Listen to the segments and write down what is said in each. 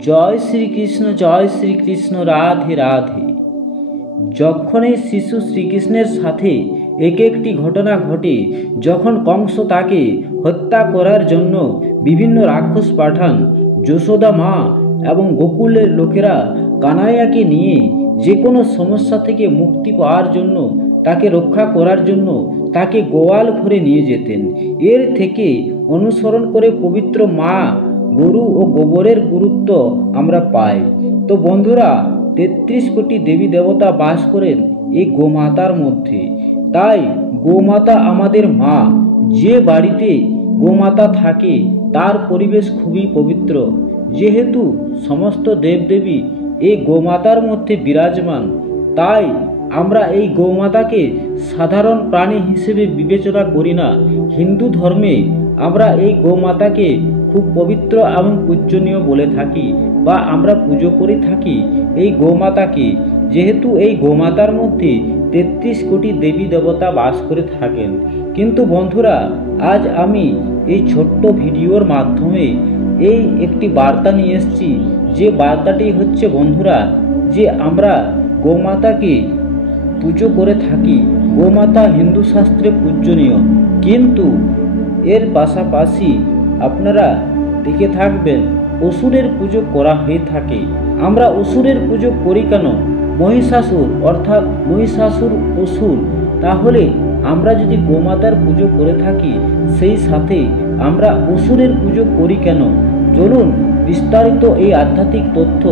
জয় শ্রীকৃষ্ণ, রাধে রাধে। যখন এই শিশু শ্রীকৃষ্ণের সাথে এক একটি ঘটনা ঘটে, যখন কংস তাকে হত্যা করার জন্য বিভিন্ন রাক্ষস পাঠান, যশোদা মা এবং গোকুলের লোকেরা কানাইয়াকে নিয়ে যে কোনো সমস্যা থেকে মুক্তি পাওয়ার জন্য, তাকে রক্ষা করার জন্য তাকে গোয়াল ঘরে নিয়ে যেতেন। এর থেকে অনুসরণ করে পবিত্র মা গরু ও গোবরের গুরুত্ব আমরা পাই। তো বন্ধুরা, ৩৩ কোটি দেবী দেবতা বাস করেন এই গোমাতার মধ্যে। তাই গোমাতা আমাদের মা। যে বাড়িতে গোমাতা থাকে তার পরিবেশ খুবই পবিত্র, যেহেতু সমস্ত দেবদেবী এই গোমাতার মধ্যে বিরাজমান। তাই আমরা এই গোমাতাকে সাধারণ প্রাণী হিসেবে বিবেচনা করি না। হিন্দু ধর্মে আমরা এই গোমাতাকে খুব পবিত্র এবং পূজনীয় বলে থাকি, বা আমরা পুজো করে থাকি এই গোমাতাকে, যেহেতু এই গোমাতার মধ্যে ৩৩ কোটি দেবী দেবতা বাস করে থাকেন। কিন্তু বন্ধুরা, আজ আমি এই ছোট্ট ভিডিওর মাধ্যমে এই একটি বার্তা নিয়ে এসেছি, যে বার্তাটি হচ্ছে বন্ধুরা, যে আমরা গোমাতাকে পুজো করে থাকি। গোমাতা হিন্দু শাস্ত্রে পূজনীয়, কিন্তু এর পাশাপাশি আপনারা দেখে থাকবেন অসুরের পুজো করা হয়ে থাকে। আমরা অসুরের পুজো করি কেন? মহিষাসুর অর্থাৎ মহিষাসুর অসুর। তাহলে আমরা যদি গোমাতার পুজো করে থাকি, সেই সাথে আমরা অসুরের পুজো করি কেন? চলুন বিস্তারিত এই আধ্যাত্মিক তথ্য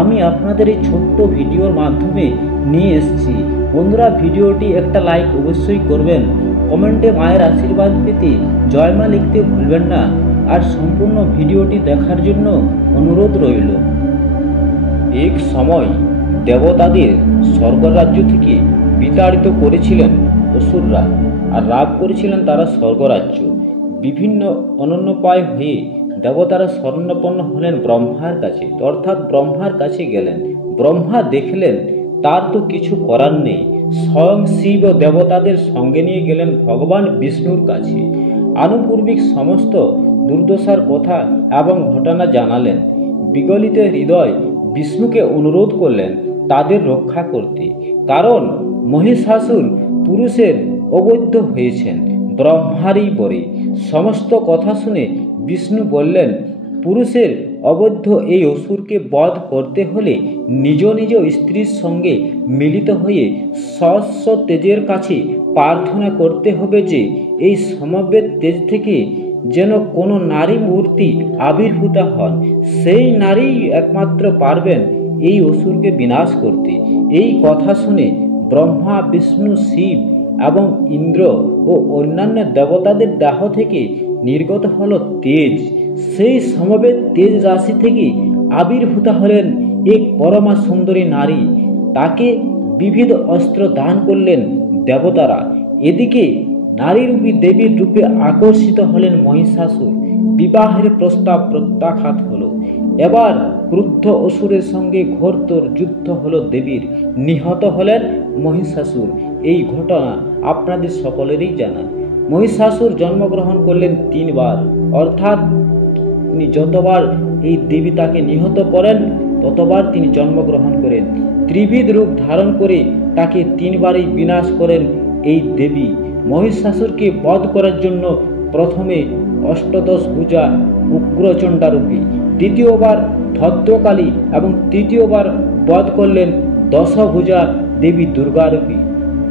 আমি আপনাদের এই ছোট্ট ভিডিওর মাধ্যমে নিয়ে এসেছি। বন্ধুরা, ভিডিওটি একটা লাইক অবশ্যই করবেন। কমেন্টে মায়ের আশীর্বাদ পেতে জয় মা লিখতে ভুলবেন না। আর সম্পূর্ণ ভিডিওটি দেখার জন্য অনুরোধ রইল। এক সময় দেবতাদের স্বর্গরাজ্য থেকে বিতাড়িত করেছিলেন অসুররা, আর রাগ করেছিলেন তারা স্বর্গরাজ্য। বিভিন্ন অনন্যপায় হয়ে দেবতারা শরণাপন্ন হলেন ব্রহ্মার কাছে, অর্থাৎ ব্রহ্মার কাছে গেলেন। ব্রহ্মা দেখলেন তার তো কিছু করার নেই। স্বয়ং শিব ও দেবতাদের সঙ্গে নিয়ে গেলেন ভগবান বিষ্ণুর কাছে। আনুপূর্বিক সমস্ত দুর্দশার কথা এবং ঘটনা জানালেন। বিগলিত হৃদয় বিষ্ণুকে অনুরোধ করলেন তাদের রক্ষা করতে, কারণ মহিষাসুর পুরুষের অবৈধ হয়েছেন ব্রহ্মারই বরে। সমস্ত কথা শুনে বিষ্ণু বললেন, পুরুষের অবৈধ এই অসুরকে বধ করতে হলে নিজ নিজ স্ত্রীর সঙ্গে মিলিত হয়ে সহস্র তেজের কাছে প্রার্থনা করতে হবে যে এই সমবেত তেজ থেকে যেন কোনো নারী মূর্তি আবির্ভূত হন। সেই নারী একমাত্র পারবেন এই অসুরকে বিনাশ করতে। এই কথা শুনে ব্রহ্মা, বিষ্ণু, শিব এবং ইন্দ্র ও অন্যান্য দেবতাদের দেহ থেকে নির্গত হলো তেজ। সেই সমবেত তেজ রাশি থেকে আবির্ভূত হলেন এক পরমা সুন্দরী নারী। তাকে বিবিধ অস্ত্র দান করলেন দেবতারা। এদিকে নারীরূপী দেবীর রূপে আকর্ষিত হলেন মহিষাসুর। বিবাহের প্রস্তাব প্রত্যাখ্যাত হলো। এবার ক্রুদ্ধ অসুরের সঙ্গে ঘোরতর যুদ্ধ হলো দেবীর। নিহত হলেন মহিষাসুর। এই ঘটনা আপনাদের সকলেরই জানা। মহিষাসুর জন্মগ্রহণ করলেন 3 বার, অর্থাৎ তিনি যতবার এই দেবী তাকে নিহত করেন ততবার তিনি জন্মগ্রহণ করেন। ত্রিবিধ রূপ ধারণ করে তাকে 3 বারই বিনাশ করেন এই দেবী। মহিষাসুরকে বধ করার জন্য প্রথমে অষ্টদশ ভুজা উগ্রচণ্ডা রূপী, দ্বিতীয়বার ভদ্রকালী এবং তৃতীয়বার বধ করলেন দশভুজা দেবী দুর্গা রূপী।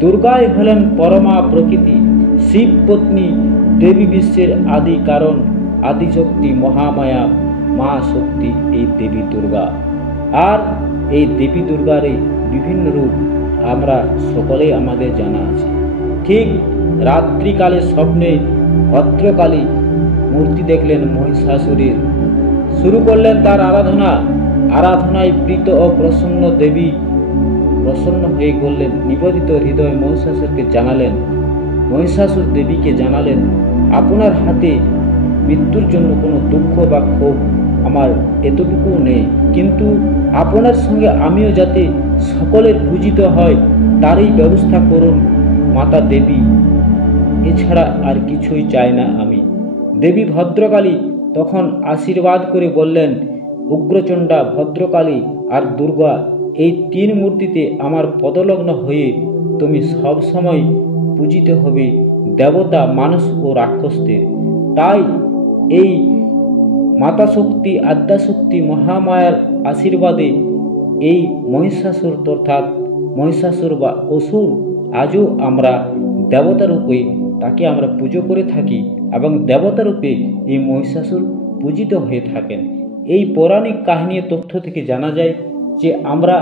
দুর্গাই হলেন পরমা প্রকৃতি, শিব পত্নী, দেবী বিশ্বের আদি কারণ, আদিশক্তি, মহামায়া, মা শক্তি এই দেবী দুর্গা। আর এই দেবী দুর্গার এই বিভিন্ন রূপ আমরা সকলেই আমাদের জানা আছে। ঠিক রাত্রিকালে স্বপ্নে ভদ্রকালী মূর্তি দেখলেন মহিষাসুরের, শুরু করলেন তার আরাধনায় প্রীত ও প্রসন্ন দেবী প্রসন্ন হয়ে গেলেন। নিবেদিত হৃদয় মহিষাসুরকে জানালেন, মহিষাসুর দেবীকে জানালেন, আপনার হাতে মৃত্যুর জন্য কোনো দুঃখ বা ক্ষোভ আমার এতটুকু নেই, কিন্তু আপনার সঙ্গে আমিও যাতে সকলের পূজিত হয় তারই ব্যবস্থা করুন মাতা দেবী। এছাড়া আর কিছুই চাই না আমি। দেবী ভদ্রকালী তখন আশীর্বাদ করে বললেন, উগ্রচণ্ডা, ভদ্রকালী আর দুর্গা, এই তিন মূর্তিতে আমার পদলগ্ন হয়ে তুমি সবসময় পূজিত হবে, দেবতা, মানুষ ও রাক্ষসদের। তাই এই মাতা শক্তি, আদ্যাশক্তি, মহামায়ার আশীর্বাদে এই মহিষাসুর অর্থাৎ মহিষাসুর বা অসুর আজও আমরা দেবতা রূপে তাকে আমরা পুজো করে থাকি এবং দেবতা রূপে এই মহিষাসুর পূজিত হয়ে থাকেন। এই পৌরাণিক কাহিনীর তথ্য থেকে জানা যায় যে আমরা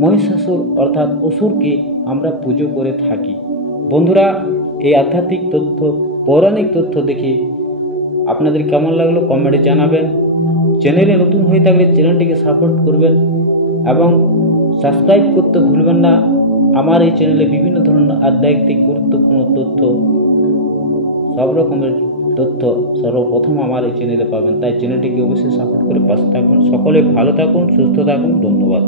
মহিষাসুর অর্থাৎ অসুরকে আমরা পুজো করে থাকি। বন্ধুরা, এই আধ্যাত্মিক তথ্য, পৌরাণিক তথ্য দেখে আপনাদের কেমন লাগলো কমেন্টে জানাবেন। চ্যানেলে নতুন হয়ে থাকলে চ্যানেলটিকে সাপোর্ট করবেন এবং সাবস্ক্রাইব করতে ভুলবেন না। আমার এই চ্যানেলে বিভিন্ন ধরনের আধ্যাত্মিক গুরুত্বপূর্ণ তথ্য, সব রকমের তথ্য সর্বপ্রথম আমার এই চ্যানেলে পাবেন। তাই চ্যানেলটিকে অবশ্যই সাপোর্ট করে পাশে থাকুন। সকলে ভালো থাকুন, সুস্থ থাকুন। ধন্যবাদ।